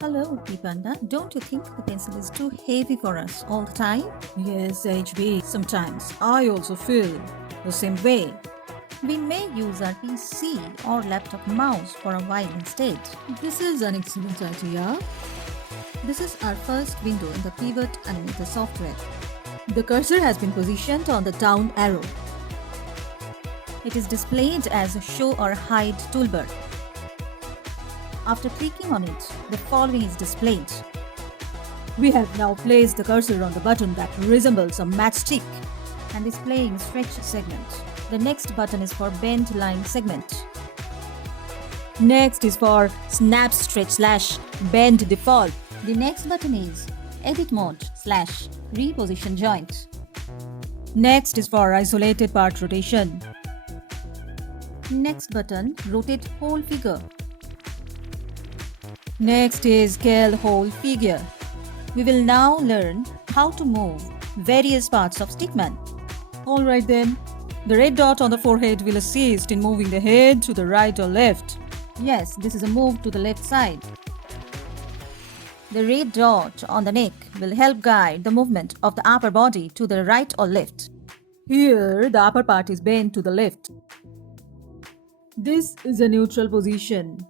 Hello, Panda. Don't you think the pencil is too heavy for us all the time? Yes, HB. Sometimes I also feel the same way. We may use our PC or laptop mouse for a while instead. This is an excellent idea. This is our first window in the PivotAnimator software. The cursor has been positioned on the down arrow. It is displayed as a show or hide toolbar. After clicking on it, the following is displayed. We have now placed the cursor on the button that resembles a matchstick and displaying stretch segment. The next button is for bend line segment. Next is for snap stretch / bend default. The next button is edit mode / reposition joint. Next is for isolated part rotation. Next button, rotate whole figure. Next is scale whole figure. We will now learn how to move various parts of stickman. Alright then, the red dot on the forehead will assist in moving the head to the right or left. Yes, this is a move to the left side. The red dot on the neck will help guide the movement of the upper body to the right or left. Here, the upper part is bent to the left. This is a neutral position.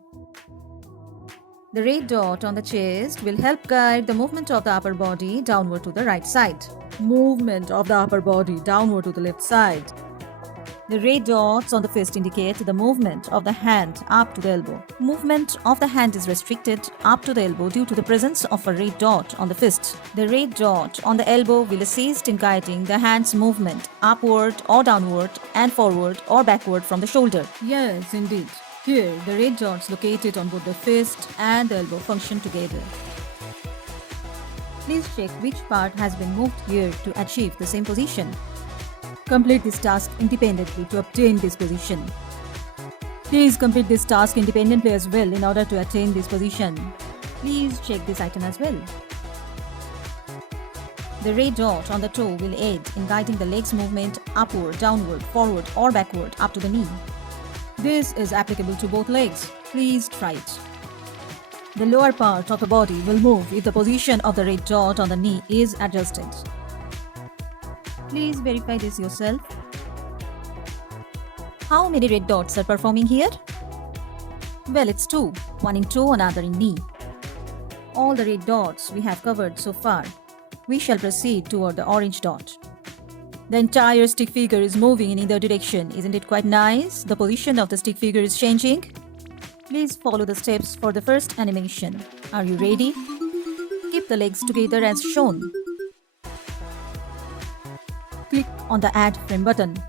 The red dot on the chest will help guide the movement of the upper body downward to the right side. Movement of the upper body downward to the left side. The red dots on the fist indicate the movement of the hand up to the elbow. Movement of the hand is restricted up to the elbow due to the presence of a red dot on the fist. The red dot on the elbow will assist in guiding the hand's movement upward or downward and forward or backward from the shoulder. Yes, indeed. Here, the red dots located on both the fist and the elbow function together. Please check which part has been moved here to achieve the same position. Complete this task independently to obtain this position. Please complete this task independently as well in order to attain this position. Please check this item as well. The red dot on the toe will aid in guiding the leg's movement upward, downward, forward or backward up to the knee. This is applicable to both legs. Please try it. The lower part of the body will move if the position of the red dot on the knee is adjusted. Please verify this yourself. How many red dots are performing here? Well, it's 2. One in toe, another in knee. All the red dots we have covered so far. We shall proceed toward the orange dot. The entire stick figure is moving in either direction. Isn't it quite nice? The position of the stick figure is changing. Please follow the steps for the first animation. Are you ready? Keep the legs together as shown. Click on the Add Frame button.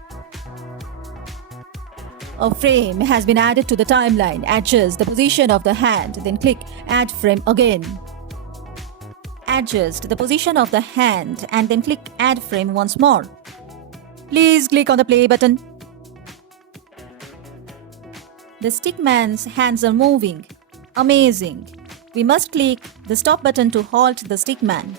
A frame has been added to the timeline. Adjust the position of the hand, then click Add Frame again. Adjust the position of the hand and then click Add Frame once more. Please click on the play button. The stickman's hands are moving. Amazing. We must click the stop button to halt the stickman.